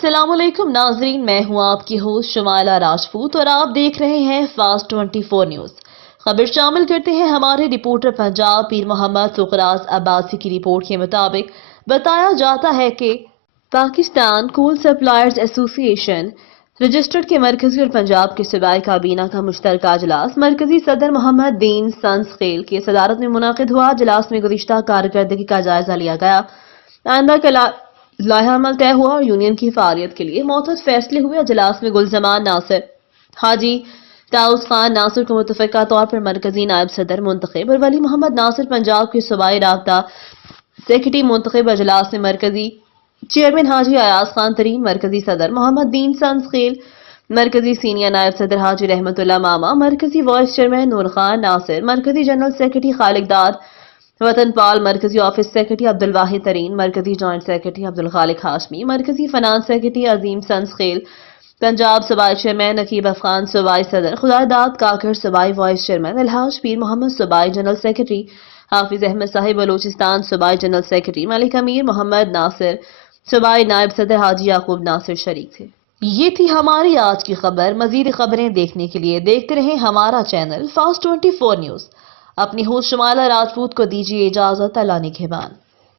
अस्सलाम वालेकुम नाजरीन, मैं हूं आपकी होस्ट शुमाइला राजपूत और आप देख रहे हैं फास्ट 24 न्यूज। खबर शामिल करते हैं हमारे रिपोर्टर पंजाब पीर मोहम्मद सुखराज अब्बासी की रिपोर्ट के मुताबिक बताया जाता है कि पाकिस्तान कोल सप्लायर्स एसोसिएशन रजिस्टर्ड के मरकजी और पंजाब के सूबाई काबीना का मुश्तरका इजलास मरकजी सदर मोहम्मद दीन संस खेल की सदारत में मुनाकिद हुआ। इजलास में गुज़िश्ता कारकर्दगी का जायजा लिया गया, आइंदा का लाहा अमल तय हुआ और यूनियन की फारियत के लिए मौतद फैसले हुए। इजलास में गुलजमान नासिर, हाजी ताउस खान नासिर को मुतफ़िका तौर पर मरकजी नायब सदर मुंतखब और वली मोहम्मद नासिर पंजाब के सूबाई राब्ता सेक्रेटरी मुंतखब। इजलास में मरकजी चेयरमैन हाजी अयाज खान तरीन, मरकजी सदर मोहम्मद दीन संस खेल, मरकजी सीनियर नायब सदर हाजी रहमतुल्लाह मामा, मरकजी वाइस चेयरमैन नूर खान नासिर, मरकजी जनरल सेक्रेटरी खालिक दाद वतन पाल, मरकजी ऑफिस सेक्रेटरी अब्दुल वाहिद तरीन, मरकजी जॉइंट सेक्रेटरी अब्दुल खालिक हाशमी, मरकजी फाइनेंस सेक्रेटरी अजीम संस खेल, पंजाब सूबाई चेयरमैन नकीब अफगान, सूबाई सदर खुदादाद काकर, सूबाई वाइस चेयरमैन अलहाज पीर मोहम्मद, सूबाई जनरल सेक्रेटरी हाफिज अहमद साहिब बलूचिस्तान, सूबाई जनरल सेक्रेटरी मलिक अमीर मोहम्मद नासिर, सूबाई नायब सदर हाजी याकूब नासिर शरीक थे। ये थी हमारी आज की खबर। मजीद खबरें देखने के लिए देखते रहें हमारा चैनल फास्ट 24 न्यूज। अपनी होस्ट शुमाइला राजपूत को दीजिए इजाजत। अल्लाह निगहबान।